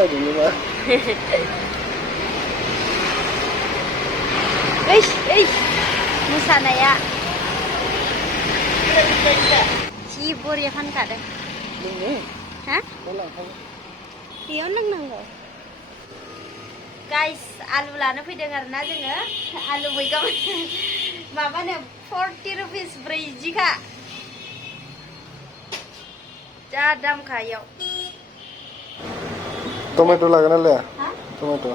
selesai dulu mah. Musana ya. Cibur ya kan kak deh. Hah? Iya neng. Guys, alu lana fैदों आरोना जोङो आलु मैगं माबानो 40 rupees 40 kak. जा दाम खायाव. Tomato लागोना लाया? Tomato.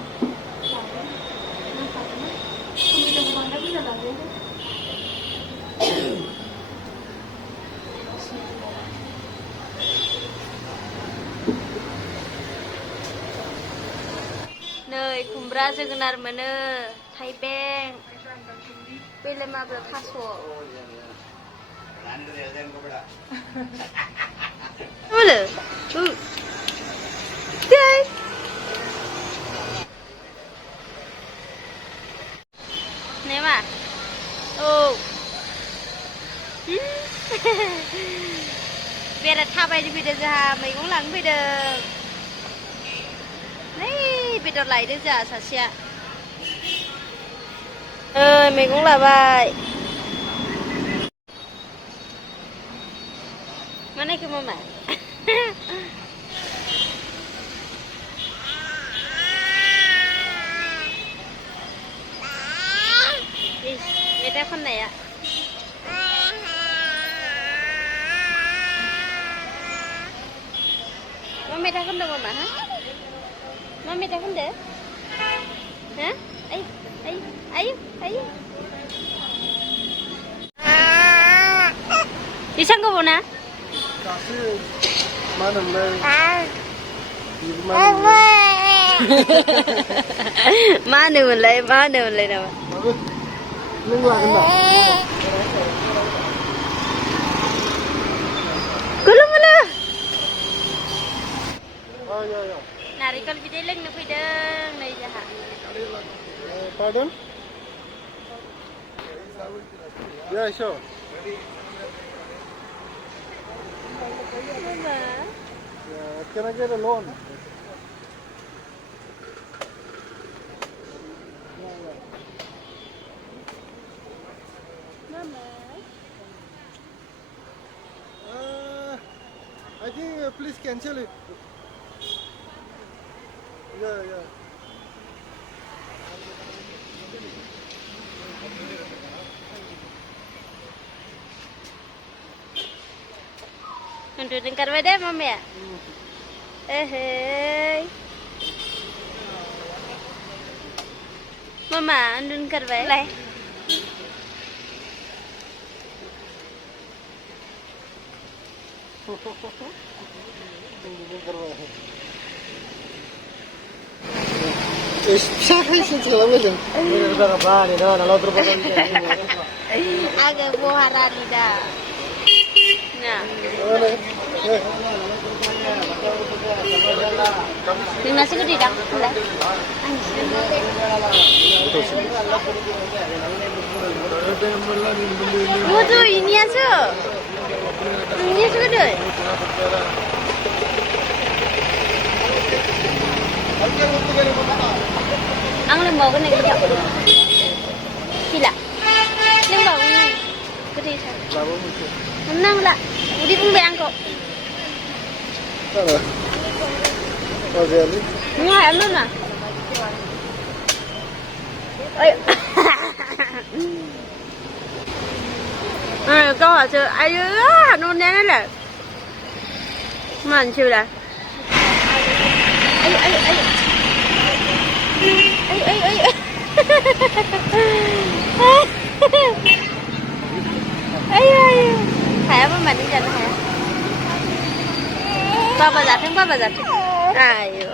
नै खुमब्रा जोगोनार मोनो थाइबें बेले माबा थास' Mana? Guys. Này mà. Berat थाबायनो फैदों जोंहा मैगं लांनो फैदों. नै बेदर लायदों जोंहा सासेया. मैगं लाबाय. Mana ke mama? Beda kan ya? Mama beda kan dong mama? Mama beda kan deh? Hah? Ayo. Isang ko na? Kasi manam na. Mana mulai naman. Nung lagan na. Kulong mo na. Ya. Narikol bidilang na pwedeng na jaha. Pardon? Yeah, sure. Mama. Can I get a loan? Mama. I think please cancel it. Yeah. Untuk dengar beda mama ya? Mama, andun karbai. Lai. Agak buaran dah. Nah. Yung nasi gede dah. Waduh, ini aja. Ini segede. Ang lembaw ko na gede. Sila. Lembaw ko na. Gede sa. Menang lah. Udi pun bayang kok. Sana. Really? Nga, ano na? Ay. Câu hỏi chưa? Ai ơi, nó nè này. Màn chưa là. Ay. Ay. Phải không mình đi dành hả? Ba bà giặt không? Ayo.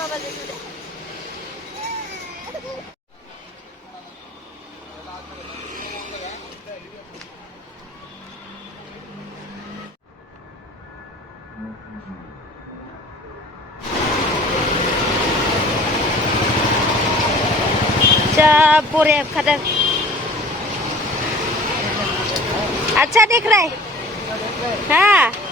बाबाजों सुदे जा बोरे खदर अच्छा दिख रहा है हाँ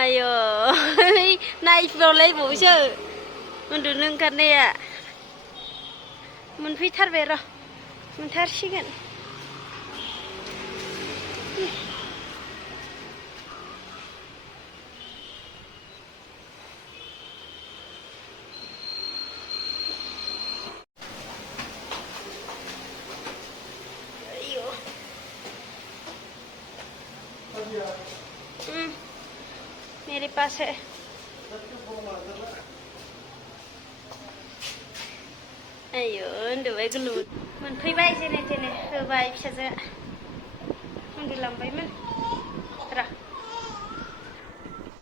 ayo naik boleh bu sih mendunung karena ya menfitar bero mentar sih kan मेरे पास है ayo udah gelut menfैबाय जेने जेने होबाय फिसाजो उन्दुलांबायमोन